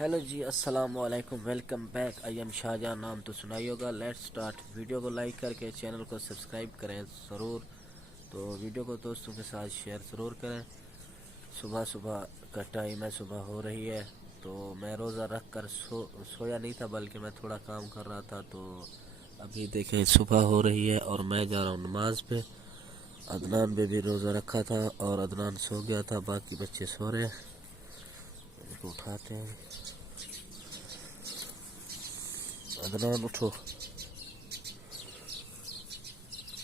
Hello जी, अस्सलाम वालेकुम। Welcome back. I am Shahjahan. नाम तो सुना ही होगा। Let's start. वीडियो को लाइक करके चैनल को सब्सक्राइब करें ज़रूर। तो वीडियो को दोस्तों के साथ शेयर ज़रूर करें। सुबह सुबह का टाइम है, सुबह हो रही है। तो मैं रोज़ा रख कर सोया नहीं था, बल्कि मैं थोड़ा काम कर रहा था। तो अभी देखें सुबह हो रही है और मैं जा रहा हूँ नमाज पे। अदनान पे भी रोज़ा रखा था और अदनान सो गया था, बाकी बच्चे सो रहे हैं। इनको उठाते हैं। अदनान उठो,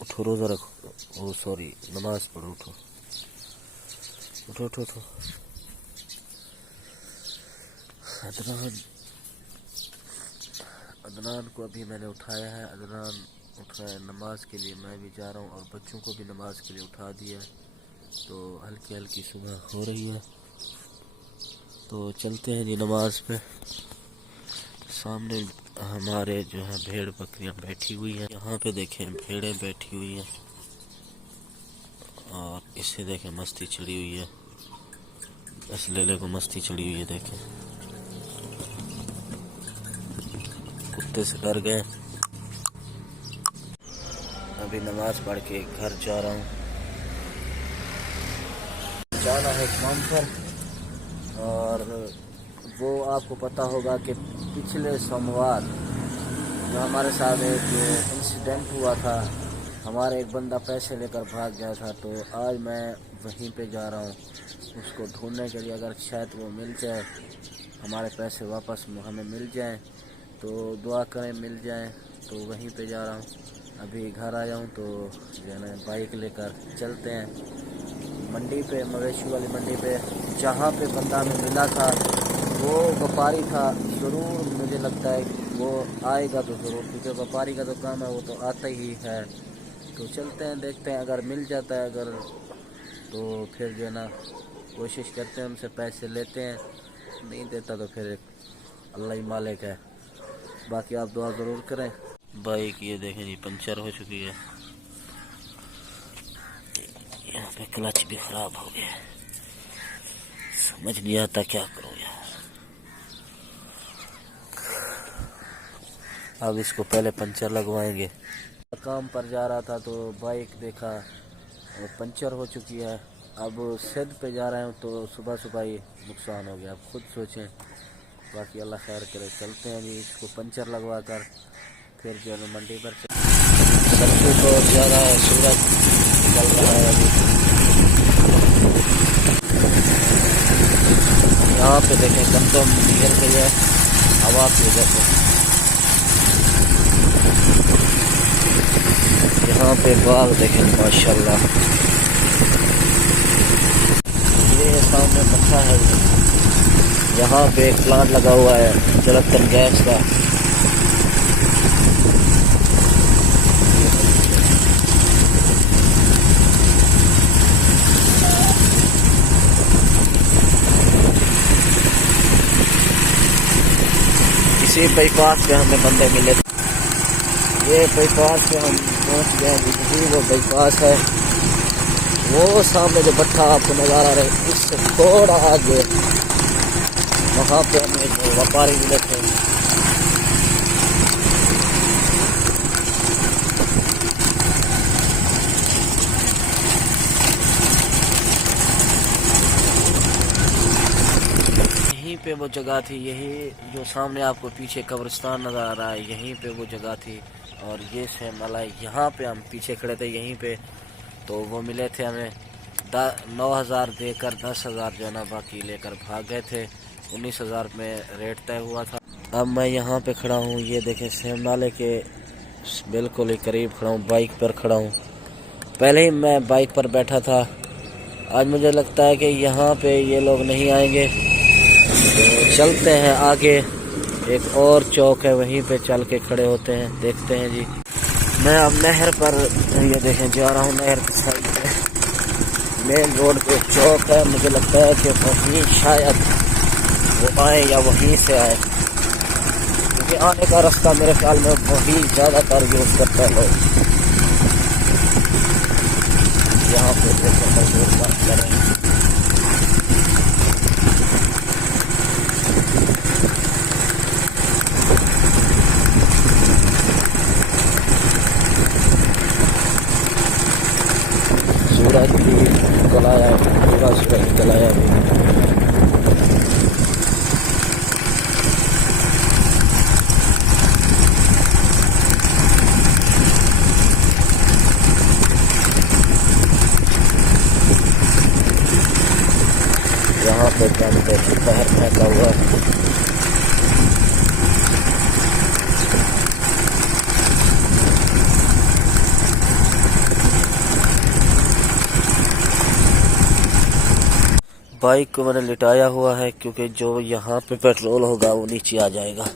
उठो, रोज़ा रखो। ओ सॉरी, नमाज पढ़ो। उठो उठो उठो उठो। अदनान अदनान को अभी मैंने उठाया है। अदनान उठ रहा है नमाज के लिए। मैं भी जा रहा हूँ और बच्चों को भी नमाज के लिए उठा दिया। तो हल्की हल्की सुबह हो रही है, तो चलते हैं जी नमाज पे। सामने हमारे जो है भेड़ बकरियां बैठी हुई हैं। यहाँ पे देखें भेड़ें बैठी हुई हैं और इसे देखें मस्ती चढ़ी हुई है। इस लेले को मस्ती चढ़ी हुई है। देखें कुत्ते से डर गए। अभी नमाज पढ़ के घर जा रहा हूँ। जाना है काम पर। और वो आपको पता होगा कि पिछले सोमवार जो हमारे साथ एक इंसिडेंट हुआ था, हमारा एक बंदा पैसे लेकर भाग गया था। तो आज मैं वहीं पे जा रहा हूँ उसको ढूंढने के लिए। अगर शायद वो मिल जाए, हमारे पैसे वापस हमें मिल जाएं, तो दुआ करें मिल जाएं। तो वहीं पे जा रहा हूँ। अभी घर आया हूँ तो जो है ना बाइक लेकर चलते हैं मंडी पे, मवेशी वाली मंडी पे। जहाँ पे बंदा हमें मिला था वो व्यापारी था। ज़रूर मुझे लगता है वो आएगा तो ज़रूर, क्योंकि व्यापारी का जो काम है वो तो आता ही है। तो चलते हैं, देखते हैं। अगर मिल जाता है अगर तो फिर जो है ना कोशिश करते हैं, उनसे पैसे लेते हैं। नहीं देता तो फिर अल्लाह ही मालिक है। बाकी आप दुआ ज़रूर करें। बाइक ये देखें जी पंचर हो चुकी है। यहाँ पे क्लच भी ख़राब हो गया है। समझ नहीं आता क्या करूँ यार। अब इसको पहले पंचर लगवाएंगे। काम पर जा रहा था तो बाइक देखा और पंचर हो चुकी है। अब सिद्ध पे जा रहे हैं तो सुबह सुबह ही नुकसान हो गया। अब खुद सोचें। बाकी अल्लाह खैर करे। चलते हैं जी, इसको पंचर लगवा कर फिर जो है मंडी पर सब्जी को ज़्यादा है। सूरज निकल रहा है अभी। यहाँ पे देखें गंदम गिर गई है हवा की वजह से। यहाँ पे बाग देखें माशाल्लाह। ये सामने पत्थर है। यहाँ पे एक प्लांट लगा हुआ है जलतन गैस का। इसी बाईपास पे हमें बंदे मिले। ये बाईपास पे हम पहुंच गए। यही वो बाईपास है। वो सामने जो भट्ठा आपको नजर आ रहा है, इससे थोड़ा आगे वहाँ पे हमें जो व्यापारी मिले थे। यहीं पे वो जगह थी। यही जो सामने आपको पीछे कब्रिस्तान नज़र आ रहा है, यहीं पे वो जगह थी। और ये से मलाई यहाँ पे हम पीछे खड़े थे यहीं पे। तो वो मिले थे हमें 9,000 देकर 10,000 जो है ना बाकी लेकर भाग गए थे। 19,000 में रेट तय हुआ था। अब मैं यहाँ पे खड़ा हूँ। ये देखें सेम नाले के बिल्कुल ही करीब खड़ा हूँ। बाइक पर खड़ा हूँ। पहले ही मैं बाइक पर बैठा था। आज मुझे लगता है कि यहाँ पे ये लोग नहीं आएंगे। तो चलते हैं आगे। एक और चौक है, वहीं पे चल के खड़े होते हैं, देखते हैं जी। मैं अब नहर पर ये देखें जा रहा हूँ। नहर की साइड पे मेन रोड पे चौक है। मुझे लगता है कि वहीं शायद वो आए या वहीं से आए, क्योंकि आने का रास्ता मेरे ख्याल में वही ज़्यादातर यूज़ करते हैं लोग। यहाँ पे मजदूर काम करें। बाहर फेंका हुआ है। बाइक को मैंने लिटाया हुआ है क्योंकि जो यहाँ पे पेट्रोल होगा वो नीचे आ जाएगा।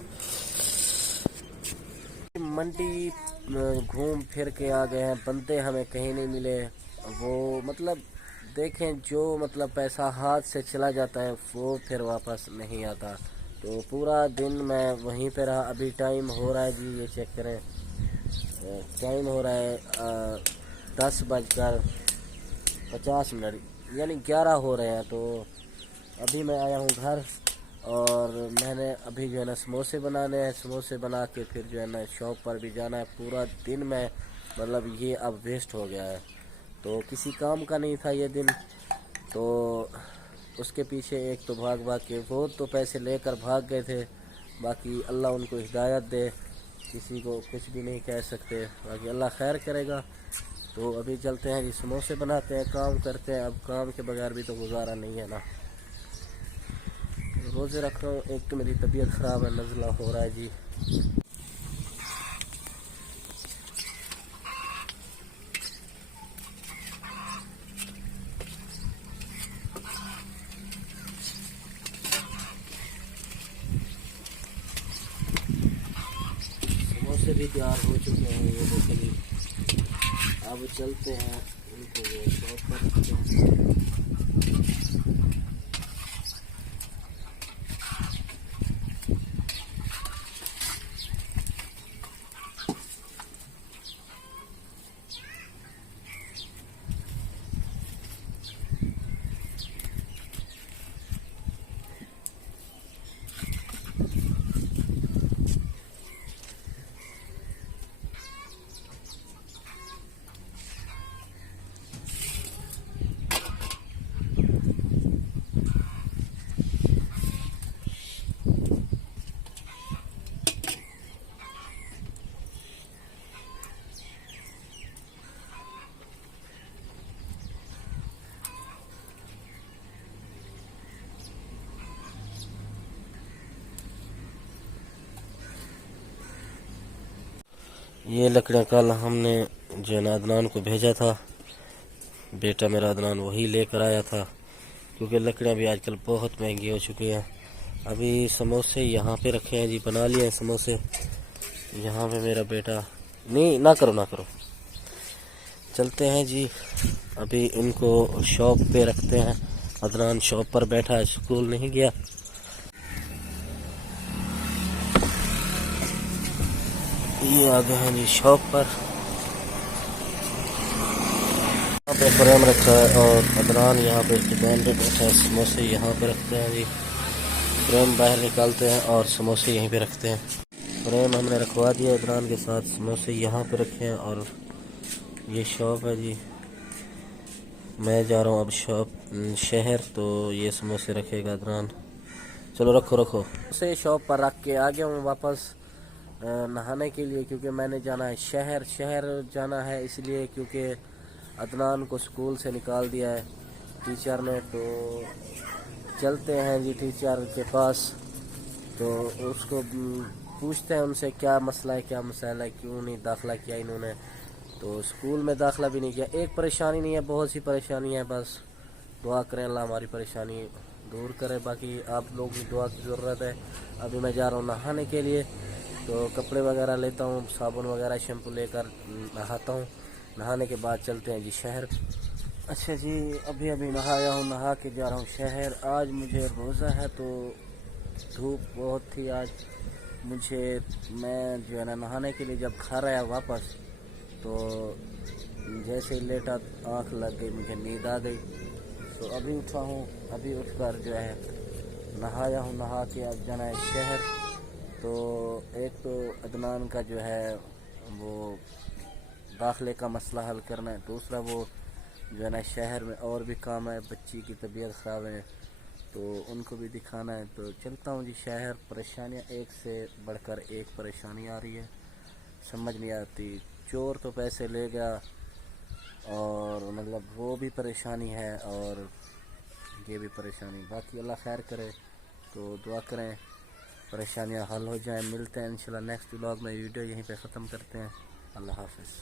मंडी घूम फिर के आ गए हैं, बंदे हमें कहीं नहीं मिले। वो मतलब देखें, जो मतलब पैसा हाथ से चला जाता है वो फिर वापस नहीं आता। तो पूरा दिन मैं वहीं पे रहा। अभी टाइम हो रहा है जी, ये चेक करें, टाइम हो रहा है 10:50 यानी 11 हो रहे हैं। तो अभी मैं आया हूँ घर और मैंने अभी जो है ना समोसे बनाने हैं। समोसे बना के फिर जो है ना शॉप पर भी जाना है। पूरा दिन में मतलब ये अब वेस्ट हो गया है, तो किसी काम का नहीं था ये दिन। तो उसके पीछे एक तो भाग भाग के वो तो पैसे लेकर भाग गए थे, बाकी अल्लाह उनको हिदायत दे, किसी को कुछ भी नहीं कह सकते, बाकी अल्लाह खैर करेगा। तो अभी चलते हैं जी, समोसे बनाते हैं, काम करते हैं। अब काम के बगैर भी तो गुजारा नहीं है ना। रोज़े रख रहा हूँ, एक तो मेरी तबीयत ख़राब है, नज़ला हो रहा है जी। समोसे भी तैयार हो चुके हैं, ये देखिए। अब चलते हैं, इनको वो शॉप पर रखते हैं। ये लकड़ियाँ कल हमने जो है ना अदनान को भेजा था, बेटा मेरा अदनान वही लेकर आया था, क्योंकि लकड़ियाँ भी आजकल बहुत महंगी हो चुकी हैं। अभी समोसे यहाँ पे रखे हैं जी, बना लिए हैं समोसे। यहाँ पे मेरा बेटा, नहीं ना करो, चलते हैं जी। अभी इनको शॉप पे रखते हैं। अदनान शॉप पर बैठा है, स्कूल नहीं गया। ये आ गए हैं जी शॉप पर। यहाँ पे फ्रेम रखा है और अदनान यहाँ पे दुकान पे बैठा है। समोसे यहाँ पे रखते हैं जी, फ्रेम बाहर निकालते हैं और समोसे यहीं पे रखते हैं। फ्रेम हमने रखवा दिया अदनान के साथ, समोसे यहाँ पे रखे हैं और ये शॉप है जी। मैं जा रहा हूँ अब शहर, तो ये समोसे रखेगा अदनान। चलो रखो उसे शॉप पर रख के आ गया हूँ वापस नहाने के लिए, क्योंकि मैंने जाना है शहर जाना है, इसलिए क्योंकि अदनान को स्कूल से निकाल दिया है टीचर ने। तो चलते हैं जी टीचर के पास, तो उसको पूछते हैं उनसे क्या मसला है, क्या मसाला है, क्यों नहीं दाखिला किया इन्होंने। तो स्कूल में दाखिला भी नहीं किया। एक परेशानी नहीं है, बहुत सी परेशानी है, बस दुआ करें अल्लाह हमारी परेशानी दूर करे। बाकी आप लोग की दुआ की ज़रूरत है। अभी मैं जा रहा हूँ नहाने के लिए, तो कपड़े वगैरह लेता हूँ, साबुन वगैरह शैम्पू लेकर नहाता हूँ। नहाने के बाद चलते हैं जी शहर। अच्छा जी, अभी नहाया हूँ, नहा के जा रहा हूँ शहर। आज मुझे रोज़ा है, तो धूप बहुत थी आज मुझे। मैं जो है ना नहाने के लिए जब घर आया वापस, तो जैसे ही लेटा आँख लग गई, मुझे नींद आ गई। तो अभी उठा हूँ, अभी उठकर जो है नहाया हूँ, नहा के अब जाना है शहर। तो एक तो अदनान का जो है वो दाखिले का मसला हल करना है, दूसरा वो जो है ना शहर में और भी काम है, बच्ची की तबीयत ख़राब है तो उनको भी दिखाना है। तो चलता हूँ जी शहर। परेशानियाँ एक से बढ़कर एक परेशानी आ रही है, समझ नहीं आती। चोर तो पैसे ले गया और मतलब वो भी परेशानी है, और ये भी परेशानी। बाकी अल्लाह खैर करे, तो दुआ करें परेशानियां हल हो जाएं। मिलते हैं इंशाल्लाह नेक्स्ट व्लॉग में। वीडियो यहीं पे ख़त्म करते हैं। अल्लाह हाफ़िज़।